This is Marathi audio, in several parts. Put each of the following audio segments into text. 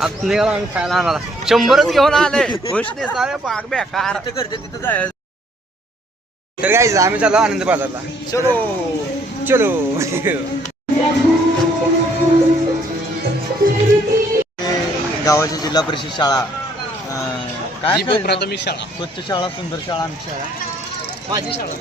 आता निघाला आम्ही खायला आणाला 100च घेऊन आले खुश ते सारे पाक बेकार करते तिथं जायचं. तर काय आम्ही चाललो आनंद बाजारला. चलो चलो. गावाची जिल्हा परिषद शाळा काय प्राथमिक शाळा स्वच्छ शाळा सुंदर शाळा आमची शाळा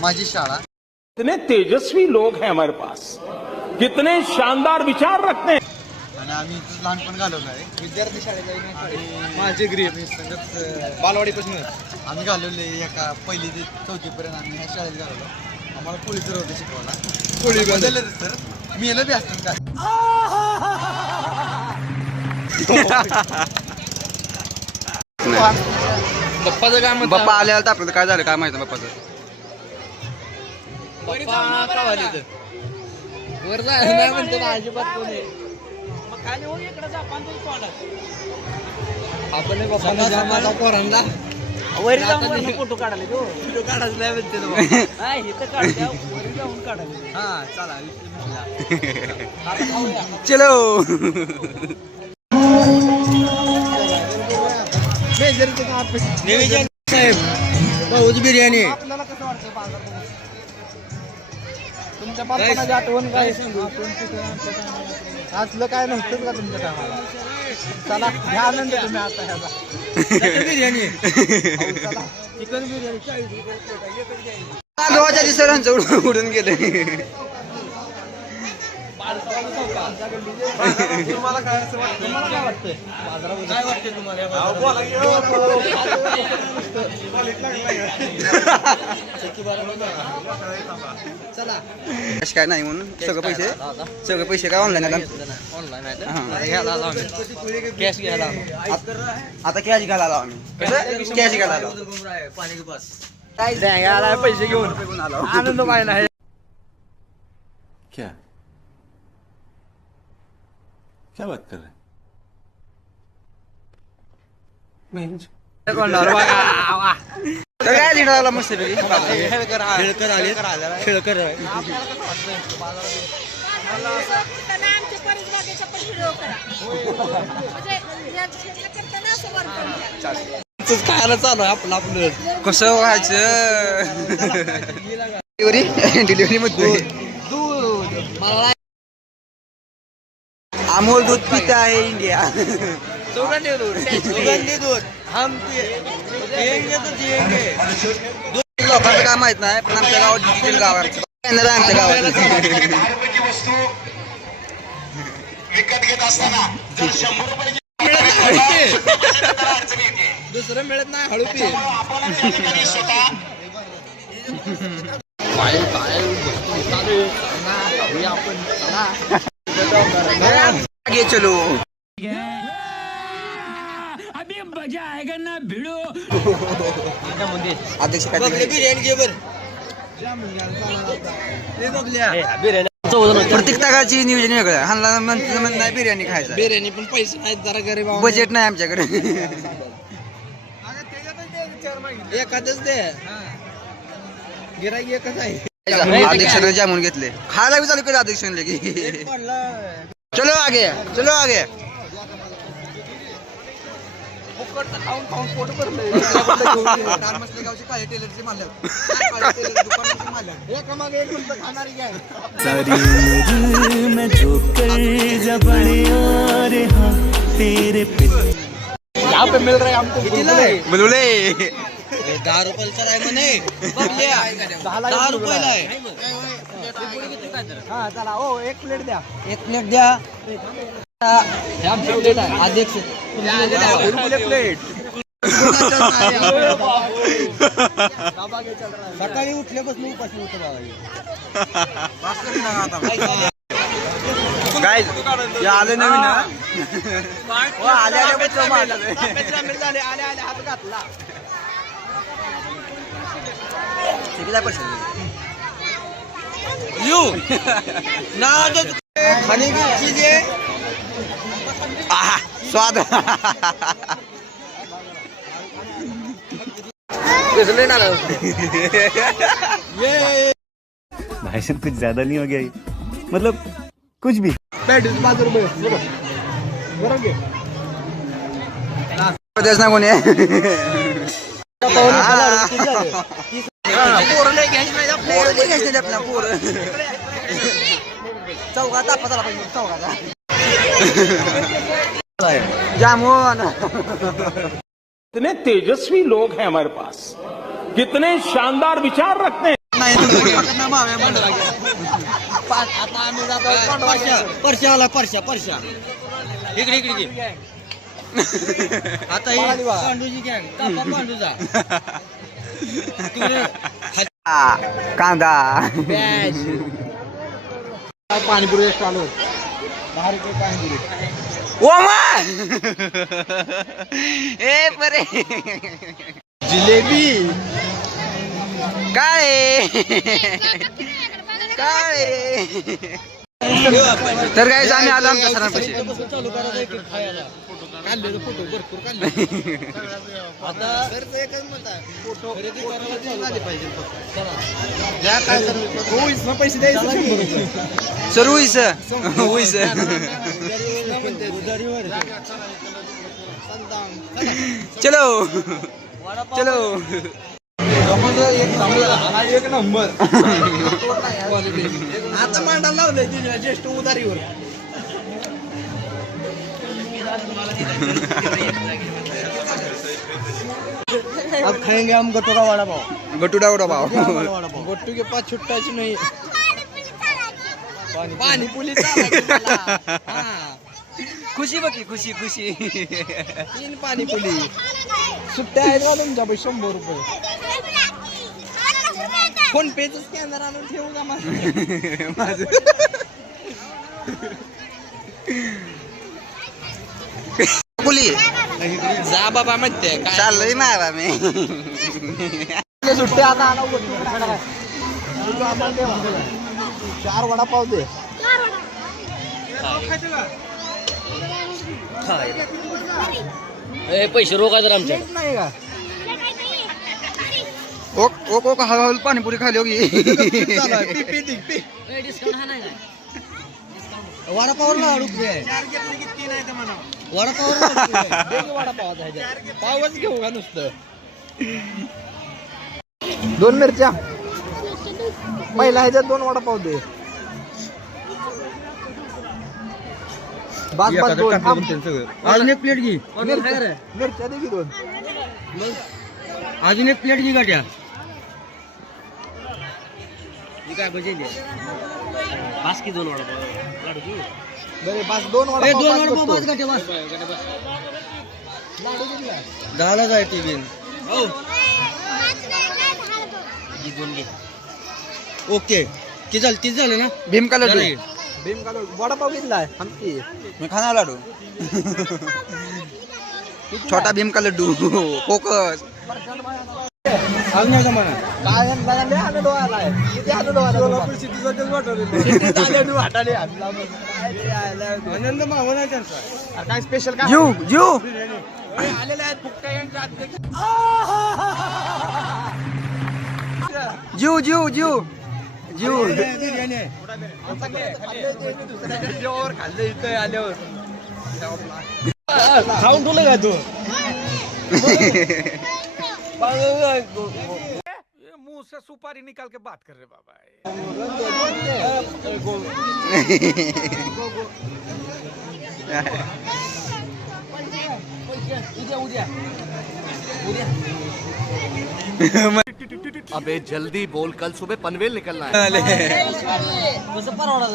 माझी शाळा. कितने तेजस्वी लोग हैं हमारे पास, कितने शानदार विचार रखते हैं. आणि आम्ही इथं लहानपण घालवलं आहे विद्यार्थी शाळेला माझे गृह संगत बालवाडीपासून आम्ही घालवले एका पहिली ते 4थी पर्यंत आम्ही ह्या शाळेत घालवलो. आम्हाला पोळी तर होते शिकवायला पोळी बदलले सर मी येलं बी असतं का. पप्पाचं काय म्हणतो. बाप्पा आल्याला तर आपल्याला काय झालं काय माहिती बाप्पाचं. वर जायला नाही म्हणतो ना अजिबात कोणी. आपण बाप्पा पोरांना वरी जाऊन फोटो काढायला फोटो काढायचं नाही म्हणते. हा चला चलो. निवेदन साहेब भाऊची बिर्याणी. आपल्याला कसं वाटतं बाजार तुमच्या बाप्पाची आठवण काय सांगू. असलं काय नव्हतं का तुमच्या टायमाला. चला घ्या आनंद तुम्ही आता ह्याचा. बिर्याणी चला चिकन बिर्याणी 40 रुपये. रोजच्या दिवसांचं उडून गेले. तुम्हाला काय असं वाटतं. तुम्हाला काय वाटतंय काय वाटते तुम्हाला. चला काय नाही म्हणून सगळे पैसे काय ऑनलाईन कॅश घ्यायला आता कॅश घालायला आलो आम्ही. कॅश घालायला पाणी बस पैसे घेऊन आलो. आनंद पाहिला आहे. क्या बात कर रहे हैं. काय लिहिला मस्त खेळकर आले खेळकर खायला चालू आहे आपलं आपलं. कसं व्हायचं डिलिव्हरी मध्ये मला अमोल दूध पिता आहे इंडिया. सुगंधी दूध हम पिएंगे तो जिएंगे. लोकांचं काय माहित नाही पण आमच्या गावात डिजिटल गाव आहे आमच्या गावात. विकत घेत असताना जर 100 रुपये दुसरं मिळत नाही हळू पी. आपण त्या ठिकाणी स्वतः आगे चलो. अभी मजा आएगा ना भिड़ो. अध्यक्ष काय बिर्याणी घे बर. प्रत्येक तागाची नियोजन वेगळं. हानला म्हणत नाही बिर्याणी खायचं. बिर्याणी पण पैसे नाहीत जरा गरीब आहोत. बजेट नाही आमच्याकडे. एखादच दे गिराईक एकच आहे. अध्यक्षाने जामून घेतले खायला बी चालू केलं अध्यक्षाने की. चलो आगे चलो आगे. खाऊन खाऊन पोट भरलंय. गावचे काळे टेलरचे मालक एकामागे एक नुसतं खाणारी घ्या. सारी उम्र मैं जो कर जब बड़े और हाँ तेरे पे. यहाँ पे मिल रहा है हमको. बोलवले 10 रुपयाला आहे म्हणे. 10 रुपयाला आहे. हा चला ओ एक प्लेट द्या. एक प्लेट द्या. प्लेट आहे अध्यक्ष प्लेट. सकाळी उठल्यापासून उपाशी होतं काय आलं नवीन आले हात घातला. यू ना खाने की चीजें स्वाद. भाई साहब कुछ ज्यादा नहीं हो गया ये? मतलब कुछ भी. 5 रुपये बरोबर. तेच ना कोणी चौघा तापा झाला पाहिजे चौघाचा जामून कितने तेजस्वी लोग हैं हमारे पास, कितने शानदार विचार रखते हैं. नाही आता आम्ही जातो परशा आला परशा इकडे आता ही पांडूची गँग पांडूचा कांदा पाणीपुरी चालू 10 रुपये पाणीपुरी ओमा ए बरे जिलेबी काळे तर काय आम्ही आलो आमच्या सरांपाशी चालू करायचं खायला काढले फोटो भरपूर काढले आता सरचं एकच मत आहे फोटो खरेदी करायला चालू झाले पाहिजे या काय सर पैसे द्यायचे सर उईस चलो चलो एक नंबर आता मांडायला लावलंय ज्येष्ठ उदारीवर अब खाएंगे हम गटूरा वड़ा पाव गटुडा भाव गट्टू के पास छुट्टाची नाही पाणी पुली खुशी बघी खुशी 3 पाणी पुली सुट्ट्या आहेत का तुमच्या 100 रुपये फोन पेच स्कॅनर आणून ठेवू का माझं पुली जा बाबा म्हणते काय चाललोय मारा मी सुट्ट्या आता आणा 4 वडापाव दे पैसे रोखा जर आमच्या नाही का ओ हळूहळू पाणीपुरी खाली होगी वडापाव ना रुपये वडापाव पावच घेऊ का नुसतं 2 मिरच्या पहिला ह्याच्यात 2 वडापाव दे बास अजून एक प्लेट घे मिरच्या दे की 2 अजून एक प्लेट घे गाठ्या काय भजी बास की 2 वडापाव बरे बास 2 वडापाव बास गाठ्या बास झाला जाय टीव्ही हो ओके किती झालं ना भीम का लड्डू वडापाव घेतलाय आमची मी खाना लाडू छोटा भीम का लड्डू फोकस काय आनंद मावला त्यांचा काय स्पेशल काय जू आलेले आहेत फुकट्या यांच्या अध्यक्ष जू बिर्याणी खाल्लं इथं आल्यावर खाऊन ठेवलं का तू मुंह से सुपारी निकाल के बात कर रहे बाबा. अबे जल्दी बोल, कल सुबह पनवेल निकलना है. कसं परवडा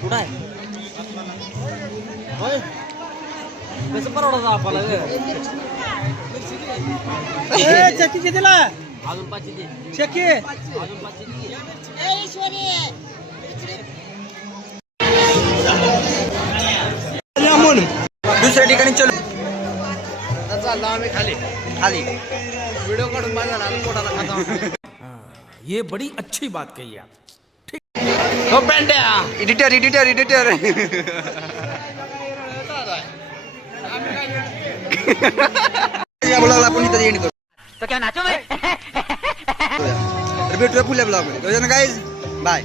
कुठं आहे होय कसं परवडा आपल्याला चक्की कितीला अजून 5 दे चक्की अजून 5 दे दुसऱ्या ठिकाणी चलो चाललो आम्ही खाली खाली व्हिडिओ काढून माझा पोटाला खाता ये बड़ी अच्छी बात कही आप. हो पेंट्या एडिटर बोलावला आपण इथं एंड करू तर भेटूया पुढल्या ब्लॉग मध्ये गाईज बाय.